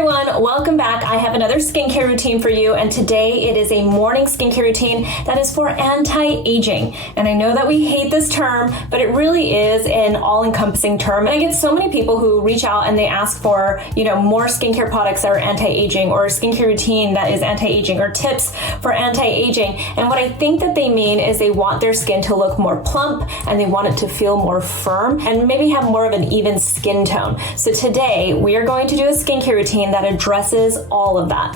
everyone, welcome back. I have another skincare routine for you, and today it is a morning skincare routine that is for anti-aging. And I know that we hate this term, but it really is an all-encompassing term. And I get so many people who reach out and they ask for, more skincare products that are anti-aging, or a skincare routine that is anti-aging, or tips for anti-aging. And what I think that they mean is they want their skin to look more plump, and they want it to feel more firm, and maybe have more of an even skin tone. So today we are going to do a skincare routine that addresses all of that.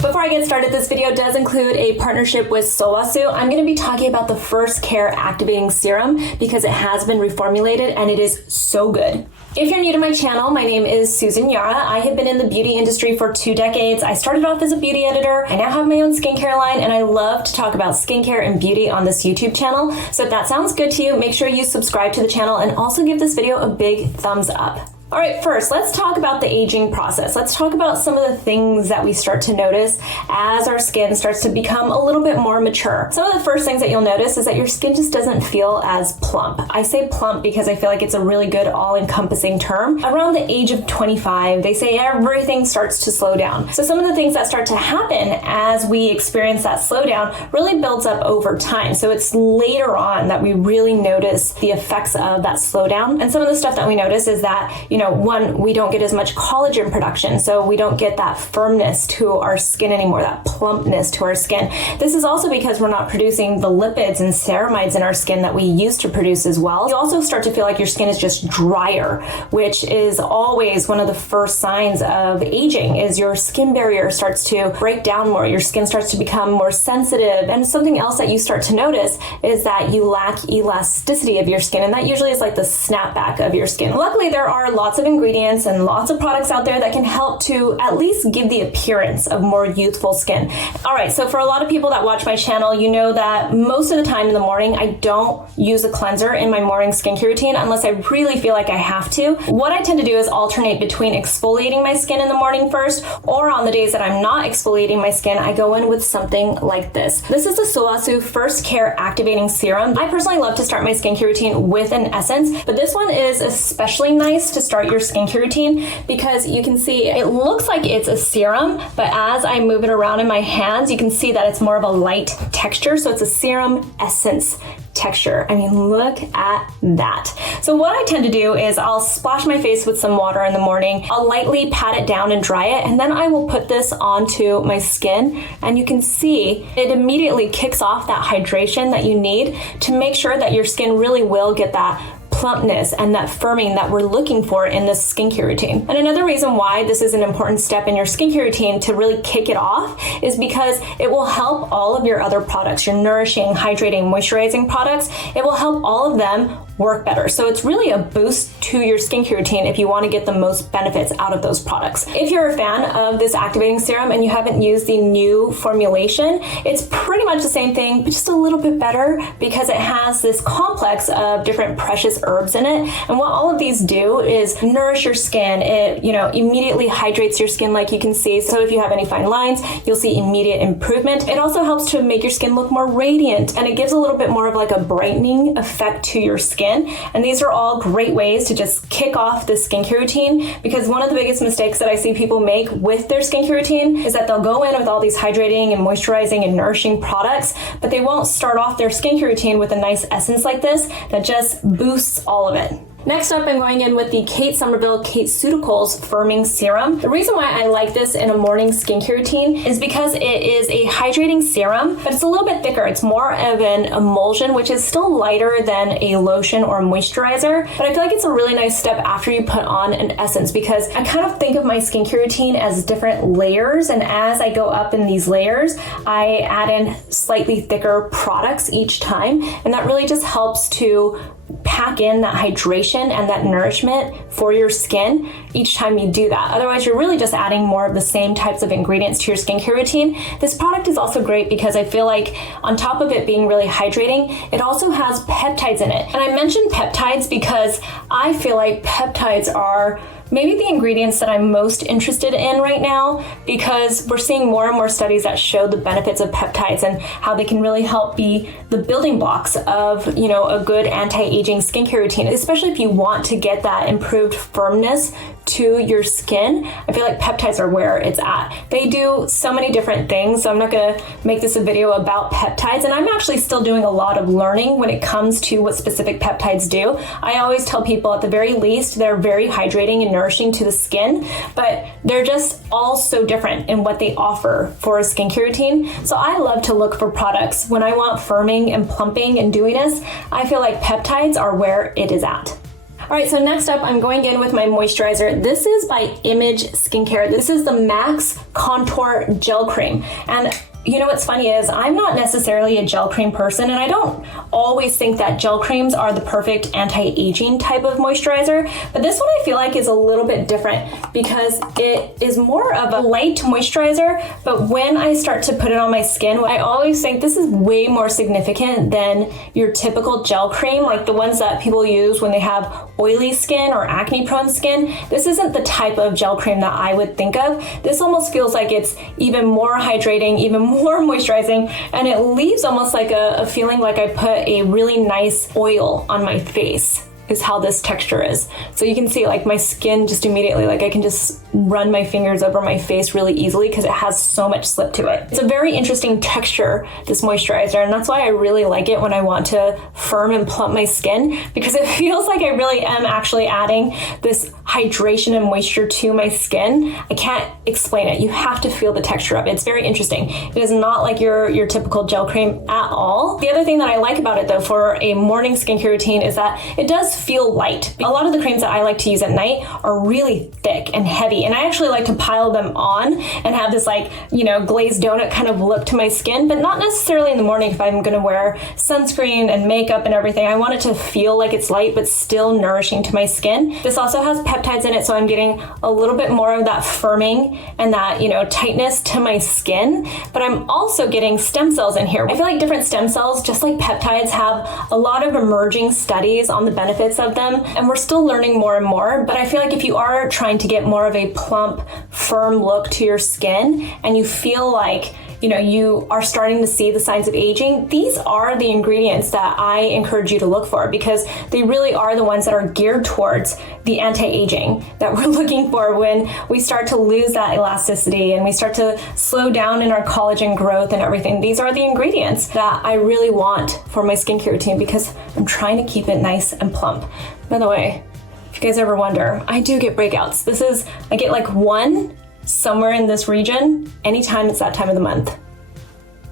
Before I get started, this video does include a partnership with Sulwhasoo. I'm going to be talking about the First Care Activating Serum because it has been reformulated and it is so good. If you're new to my channel, my name is Susan Yara. I have been in the beauty industry for 2 decades. I started off as a beauty editor. I now have my own skincare line, and I love to talk about skincare and beauty on this YouTube channel. So if that sounds good to you, make sure you subscribe to the channel and also give this video a big thumbs up. All right, first, let's talk about the aging process. Let's talk about some of the things that we start to notice as our skin starts to become a little bit more mature. Some of the first things that you'll notice is that your skin just doesn't feel as plump. I say plump because I feel like it's a really good all-encompassing term. Around the age of 25, they say everything starts to slow down. So some of the things that start to happen as we experience that slowdown really builds up over time. So it's later on that we really notice the effects of that slowdown. And some of the stuff that we notice is that, one, we don't get as much collagen production, so we don't get that firmness to our skin anymore, that plumpness to our skin. This is also because we're not producing the lipids and ceramides in our skin that we used to produce as well. You also start to feel like your skin is just drier, which is always one of the first signs of aging, is your skin barrier starts to break down more, your skin starts to become more sensitive. And something else that you start to notice is that you lack elasticity of your skin, and that usually is like the snapback of your skin. Luckily, there are lots of ingredients and lots of products out there that can help to at least give the appearance of more youthful skin. All right, so for a lot of people that watch my channel, you know that most of the time in the morning, I don't use a cleanser in my morning skincare routine unless I really feel like I have to. What I tend to do is alternate between exfoliating my skin in the morning first, or on the days that I'm not exfoliating my skin, I go in with something like this. This is the Sulwhasoo First Care Activating Serum. I personally love to start my skincare routine with an essence, but this one is especially nice to start your skincare routine because you can see it looks like it's a serum, but as I move it around in my hands, you can see that it's more of a light texture. So it's a serum essence texture. I mean, look at that. So what I tend to do is I'll splash my face with some water in the morning. I'll lightly pat it down and dry it, and then I will put this onto my skin, and you can see it immediately kicks off that hydration that you need to make sure that your skin really will get that plumpness and that firming that we're looking for in this skincare routine. And another reason why this is an important step in your skincare routine to really kick it off is because it will help all of your other products, your nourishing, hydrating, moisturizing products. It will help all of them work better. So it's really a boost to your skincare routine if you want to get the most benefits out of those products. If you're a fan of this activating serum and you haven't used the new formulation, it's pretty much the same thing, but just a little bit better because it has this complex of different precious herbs in it. And what all of these do is nourish your skin. It, immediately hydrates your skin like you can see. So if you have any fine lines, you'll see immediate improvement. It also helps to make your skin look more radiant, and it gives a little bit more of like a brightening effect to your skin. And these are all great ways to just kick off this skincare routine, because one of the biggest mistakes that I see people make with their skincare routine is that they'll go in with all these hydrating and moisturizing and nourishing products, but they won't start off their skincare routine with a nice essence like this that just boosts all of it. Next up, I'm going in with the Somerville KateCeuticals Firming Serum. The reason why I like this in a morning skincare routine is because it is a hydrating serum, but it's a little bit thicker. It's more of an emulsion, which is still lighter than a lotion or a moisturizer, but I feel like it's a really nice step after you put on an essence, because I kind of think of my skincare routine as different layers, and as I go up in these layers, I add in slightly thicker products each time, and that really just helps to pack in that hydration and that nourishment for your skin each time you do that. Otherwise, you're really just adding more of the same types of ingredients to your skincare routine. This product is also great because I feel like on top of it being really hydrating, it also has peptides in it. And I mentioned peptides because I feel like peptides are maybe the ingredients that I'm most interested in right now, because we're seeing more and more studies that show the benefits of peptides and how they can really help be the building blocks of, you know, a good anti-aging skincare routine, especially if you want to get that improved firmness to your skin. I feel like peptides are where it's at. They do so many different things, so I'm not gonna make this a video about peptides, and I'm actually still doing a lot of learning when it comes to what specific peptides do. I always tell people at the very least, they're very hydrating and nourishing to the skin, but they're just all so different in what they offer for a skincare routine. So I love to look for products when I want firming and plumping and dewiness. I feel like peptides are where it is at. All right, so next up, I'm going in with my moisturizer. This is by Image Skincare. This is the Max Contour Gel Cream. And you know what's funny is I'm not necessarily a gel cream person, and I don't always think that gel creams are the perfect anti-aging type of moisturizer, but this one I feel like is a little bit different because it is more of a light moisturizer, but when I start to put it on my skin, I always think this is way more significant than your typical gel cream, like the ones that people use when they have oily skin or acne prone skin. This isn't the type of gel cream that I would think of. This almost feels like it's even more hydrating, even more moisturizing, and it leaves almost like a feeling like I put a really nice oil on my face, is how this texture is. So you can see like my skin just immediately, like I can just run my fingers over my face really easily because it has so much slip to it. It's a very interesting texture, this moisturizer, and that's why I really like it when I want to firm and plump my skin, because it feels like I really am actually adding this hydration and moisture to my skin. I can't explain it. You have to feel the texture of it. It's very interesting. It is not like your typical gel cream at all. The other thing that I like about it though for a morning skincare routine is that it does feel light. A lot of the creams that I like to use at night are really thick and heavy, and I actually like to pile them on and have this like, you know, glazed donut kind of look to my skin, but not necessarily in the morning if I'm gonna wear sunscreen and makeup and everything. I want it to feel like it's light but still nourishing to my skin. This also has peptides in it, so I'm getting a little bit more of that firming and that, you know, tightness to my skin, but I'm also getting stem cells in here. I feel like different stem cells, just like peptides, have a lot of emerging studies on the benefits of them, and we're still learning more and more, but I feel like if you are trying to get more of a plump, firm look to your skin and you feel like, you know, you are starting to see the signs of aging, these are the ingredients that I encourage you to look for, because they really are the ones that are geared towards the anti-aging that we're looking for when we start to lose that elasticity and we start to slow down in our collagen growth and everything. These are the ingredients that I really want for my skincare routine because I'm trying to keep it nice and plump. By the way, if you guys ever wonder, I do get breakouts. I get like one somewhere in this region anytime it's that time of the month.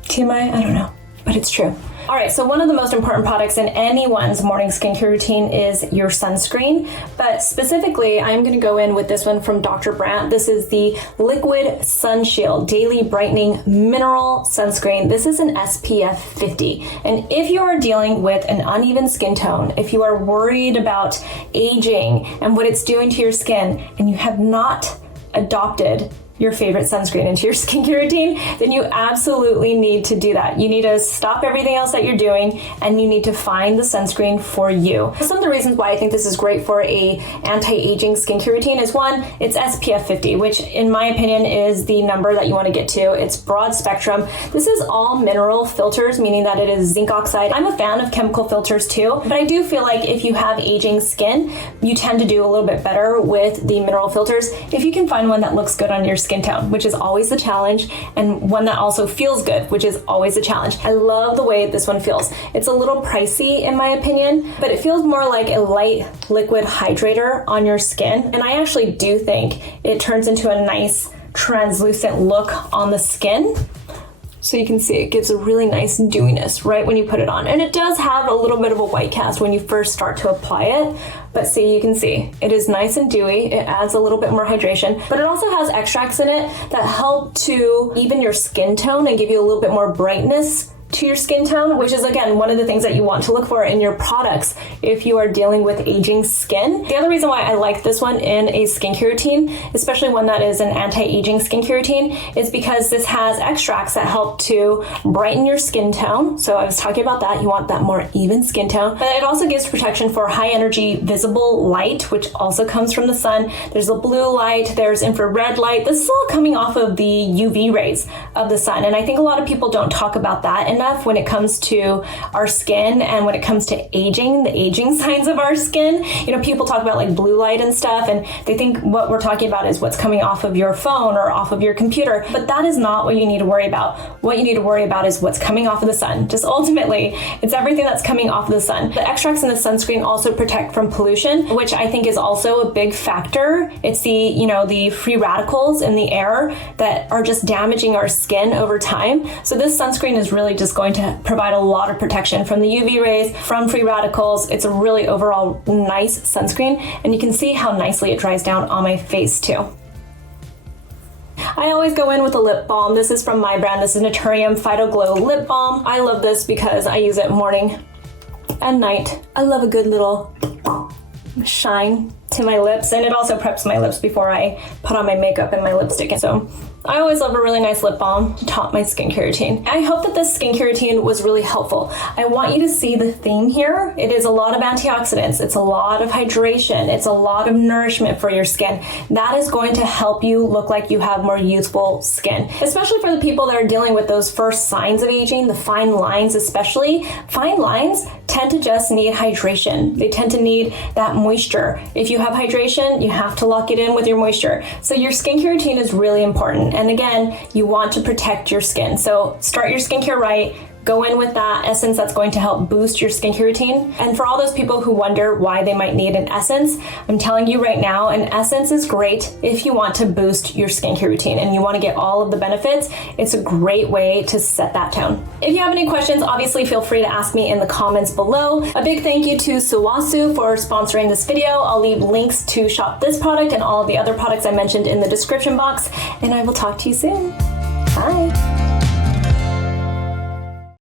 TMI? I don't know, but it's true. All right, so one of the most important products in anyone's morning skincare routine is your sunscreen, but specifically, I'm gonna go in with this one from Dr. Brandt. This is the Liquid Sun Shield Daily Brightening Mineral Sunscreen. This is an SPF 50, and if you are dealing with an uneven skin tone, if you are worried about aging and what it's doing to your skin, and you have not adopted your favorite sunscreen into your skincare routine, then you absolutely need to do that. You need to stop everything else that you're doing and you need to find the sunscreen for you. Some of the reasons why I think this is great for a anti-aging skincare routine is, one, it's SPF 50, which in my opinion is the number that you want to get to. It's broad spectrum. This is all mineral filters, meaning that it is zinc oxide. I'm a fan of chemical filters too, but I do feel like if you have aging skin, you tend to do a little bit better with the mineral filters if you can find one that looks good on your skin tone, which is always the challenge, and one that also feels good, which is always a challenge. I love the way this one feels. It's a little pricey in my opinion, but it feels more like a light liquid hydrator on your skin, and I actually do think it turns into a nice translucent look on the skin. So you can see it gives a really nice dewiness right when you put it on. And it does have a little bit of a white cast when you first start to apply it. But see, you can see it is nice and dewy. It adds a little bit more hydration, but it also has extracts in it that help to even your skin tone and give you a little bit more brightness to your skin tone, which is again one of the things that you want to look for in your products if you are dealing with aging skin. The other reason why I like this one in a skincare routine, especially one that is an anti-aging skincare routine, is because this has extracts that help to brighten your skin tone. So I was talking about that. You want that more even skin tone, but it also gives protection for high energy visible light, which also comes from the sun. There's a blue light, there's infrared light. This is all coming off of the UV rays of the sun. And I think a lot of people don't talk about that enough when it comes to our skin and when it comes to aging, the aging signs of our skin. You know, people talk about like blue light and stuff, and they think what we're talking about is what's coming off of your phone or off of your computer, but that is not what you need to worry about. What you need to worry about is what's coming off of the sun. Just ultimately, it's everything that's coming off of the sun. The extracts in the sunscreen also protect from pollution, which I think is also a big factor. It's the free radicals in the air that are just damaging our skin over time. So this sunscreen is really just going to provide a lot of protection from the UV rays, from free radicals. It's a really overall nice sunscreen, and you can see how nicely it dries down on my face too. I always go in with a lip balm. This is from my brand. This is NATURIUM Phyto-Glow Lip Balm. I love this because I use it morning and night. I love a good little shine to my lips, and it also preps my lips before I put on my makeup and my lipstick. And so I always love a really nice lip balm to top my skincare routine. I hope that this skincare routine was really helpful. I want you to see the theme here. It is a lot of antioxidants. It's a lot of hydration. It's a lot of nourishment for your skin. That is going to help you look like you have more youthful skin, especially for the people that are dealing with those first signs of aging, the fine lines especially. Fine lines tend to just need hydration. They tend to need that moisture. If you have hydration, you have to lock it in with your moisture. So your skincare routine is really important. And again, you want to protect your skin. So start your skincare right. Go in with that essence that's going to help boost your skincare routine. And for all those people who wonder why they might need an essence, I'm telling you right now, an essence is great if you want to boost your skincare routine and you want to get all of the benefits. It's a great way to set that tone. If you have any questions, obviously feel free to ask me in the comments below. A big thank you to Sulwhasoo for sponsoring this video. I'll leave links to shop this product and all of the other products I mentioned in the description box, and I will talk to you soon. Bye.